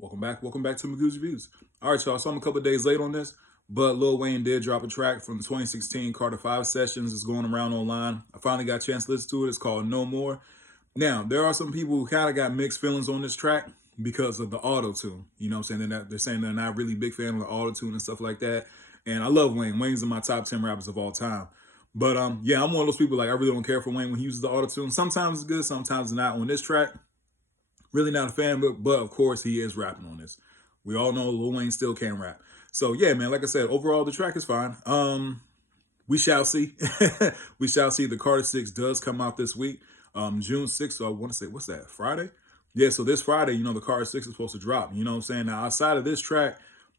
Welcome back to Magoo's Reviews. All right, y'all. So I'm a couple days late on this, but Lil Wayne did drop a track from the 2016 Carter 5 sessions. It's going around online. I finally got a chance to listen to it. It's called No More. Now, there are some people who kind of got mixed feelings on this track because of the auto tune. You know what I'm saying? They're saying they're not really big fan of the auto tune and stuff like that. And I love Wayne. Wayne's in my top 10 rappers of all time. But yeah, I'm one of those people like I really don't care for Wayne when he uses the auto tune. Sometimes it's good, sometimes not. On this track, really not a fan, but of course he is rapping on this. We all know Lil Wayne still can rap. So yeah, man, like I said, overall the track is fine. We shall see. We shall see. The Carter 6 does come out this week. June 6th. So I want to say, what's that? Friday? Yeah, so this Friday, the Carter 6 is supposed to drop. You know what I'm saying? Now outside of this track,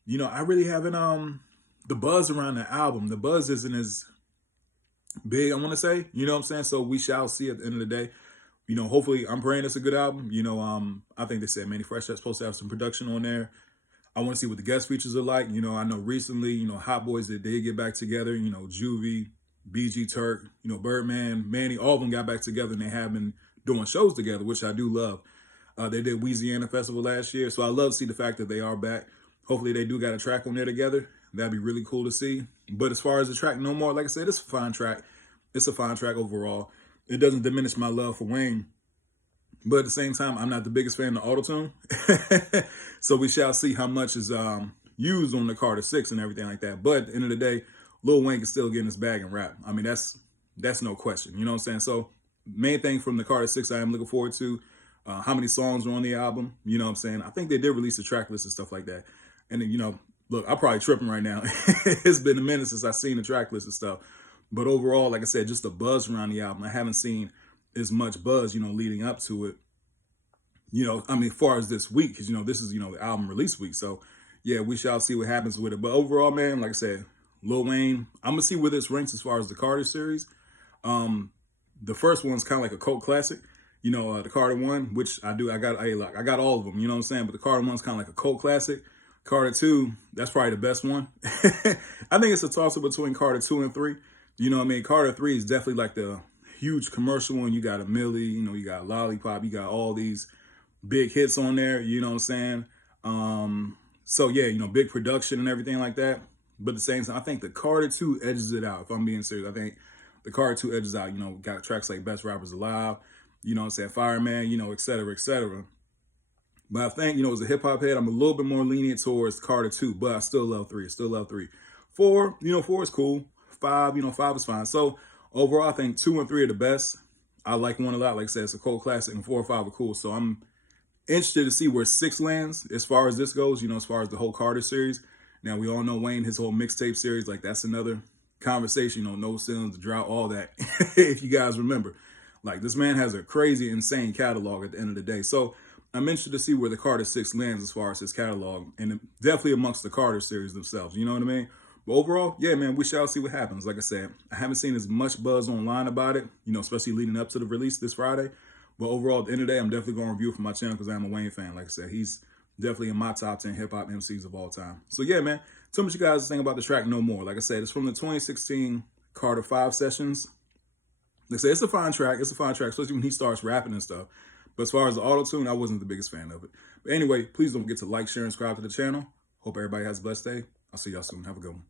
I really haven't the buzz around the album. The buzz isn't as big, I want to say. You know what I'm saying? So we shall see at the end of the day. Hopefully I'm praying it's a good album. I think they said Manny Fresh that's supposed to have some production on there. I want to see what the guest features are like. I know recently, Hot Boys that they get back together, Juvie, BG Turk, Birdman, Manny, all of them got back together and they have been doing shows together, which I do love. They did Louisiana Festival last year. So I love to see the fact that they are back. Hopefully they do got a track on there together. That'd be really cool to see. But as far as the track No More, like I said, it's a fine track. It's a fine track overall. It doesn't diminish my love for Wayne. But at the same time, I'm not the biggest fan of auto-tune. So we shall see how much is used on the Carter 6 and everything like that. But at the end of the day, Lil Wayne can still get in his bag and rap. I mean, that's no question. You know what I'm saying? So main thing from the Carter 6 I am looking forward to, how many songs are on the album. You know what I'm saying? I think they did release a track list and stuff like that. And then, look, I'm probably tripping right now. It's been a minute since I've seen the track list and stuff. But overall, like I said, just the buzz around the album. I haven't seen as much buzz, leading up to it. As far as this week, because, this is, the album release week. So, yeah, we shall see what happens with it. But overall, man, like I said, Lil Wayne, I'm going to see where this ranks as far as the Carter series. The first one's kind of like a cult classic. The Carter one, which I got all of them, you know what I'm saying? But the Carter one's kind of like a cult classic. Carter 2, that's probably the best one. I think it's a toss-up between Carter 2 and 3. You know what I mean? Carter 3 is definitely like the huge commercial one. You got a Millie, you got Lollipop, you got all these big hits on there, you know what I'm saying? So yeah, big production and everything like that. But at the same time, I think the Carter 2 edges it out. If I'm being serious, I think the Carter 2 edges out, got tracks like Best Rappers Alive, you know what I'm saying, Fireman, et cetera, et cetera. But I think, as a hip hop head, I'm a little bit more lenient towards Carter 2, but I still love 3. I still love 3. 4, 4 is cool. 5, 5 is fine. So overall, I think 2 and 3 are the best. I like 1 a lot. Like I said, it's a cult classic, and 4 and 5 are cool. So I'm interested to see where 6 lands as far as this goes, as far as the whole Carter series. Now, we all know Wayne, his whole mixtape series, like that's another conversation, No Ceilings, Drought, all that, if you guys remember. Like, this man has a crazy, insane catalog at the end of the day. So I'm interested to see where the Carter 6 lands as far as his catalog, and definitely amongst the Carter series themselves, you know what I mean? But overall, yeah, man, we shall see what happens. Like I said, I haven't seen as much buzz online about it, especially leading up to the release this Friday. But overall, at the end of the day, I'm definitely going to review it for my channel because I'm a Wayne fan. Like I said, he's definitely in my top 10 hip-hop MCs of all time. So yeah, man, tell me what you guys think about the track No More. Like I said, it's from the 2016 Carter 5 sessions. Like I said, it's a fine track. It's a fine track, especially when he starts rapping and stuff. But as far as the auto-tune, I wasn't the biggest fan of it. But anyway, please don't forget to like, share, and subscribe to the channel. Hope everybody has a blessed day. I'll see y'all soon. Have a good one.